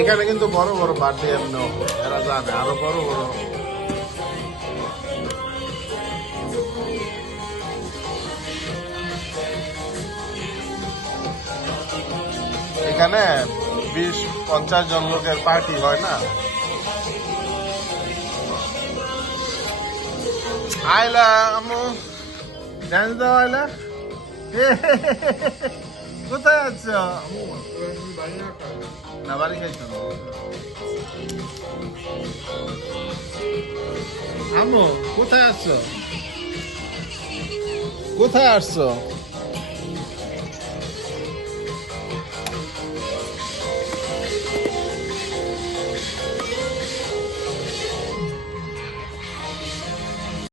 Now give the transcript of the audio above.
এখানে কিন্তু বড় বড় বার্থডে এমন এরা জানে আরো বড় বড়। এখানে 20-50 জন লোকের পার্টি হয় না। আইলা আমু ডান্স দাও আইলা। কোথায় আছো? না বাড়ি খাইছো না? আমু কোথায় আছো? কোথায় আসছো?